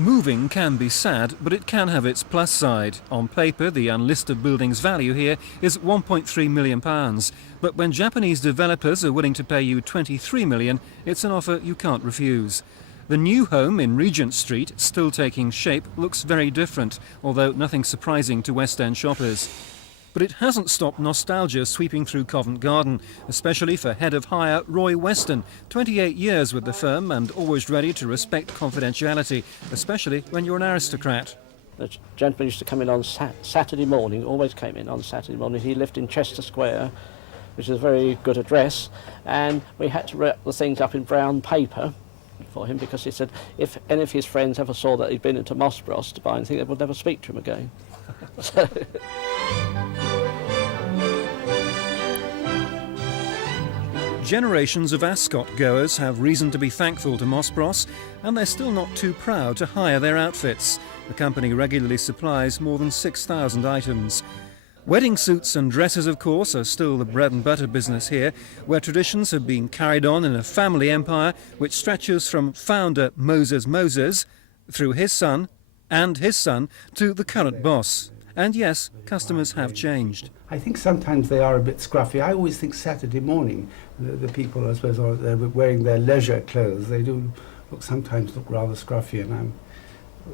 Moving can be sad, but it can have its plus side. On paper, the unlisted building's value here is £1.3 million. But when Japanese developers are willing to pay you £23 million, it's an offer you can't refuse. The new home in Regent Street, still taking shape, looks very different, although nothing surprising to West End shoppers. But it hasn't stopped nostalgia sweeping through Covent Garden, especially for head of hire Roy Weston, 28 years with the firm and always ready to respect confidentiality, especially when you're an aristocrat. The gentleman used to come in on Saturday morning, always came in on Saturday morning. He lived in Chester Square, which is a very good address, and we had to wrap the things up in brown paper for him because he said if any of his friends ever saw that he'd been into Moss Bros to buy anything, they would never speak to him again. So generations of Ascot goers have reason to be thankful to Moss Bros, and they're still not too proud to hire their outfits. The company regularly supplies more than 6,000 items. Wedding suits and dresses, of course, are still the bread and butter business here, where traditions have been carried on in a family empire which stretches from founder Moses through his son and his son to the current boss. And yes, customers have changed. I think sometimes they are a bit scruffy. I always think Saturday morning, the people, I suppose, are they're wearing their leisure clothes. They do sometimes look rather scruffy, and I'm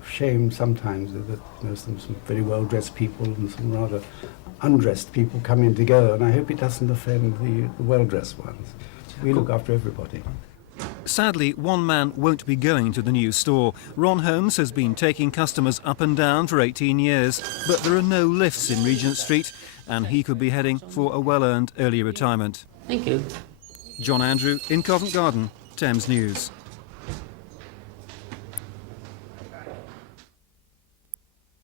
ashamed sometimes that some very well-dressed people and some rather undressed people come in together, and I hope it doesn't offend the well-dressed ones. We look after everybody. Sadly, one man won't be going to the new store. Ron Holmes has been taking customers up and down for 18 years, but there are no lifts in Regent Street, and he could be heading for a well-earned early retirement. thank you. John Andrew in Covent Garden, Thames News.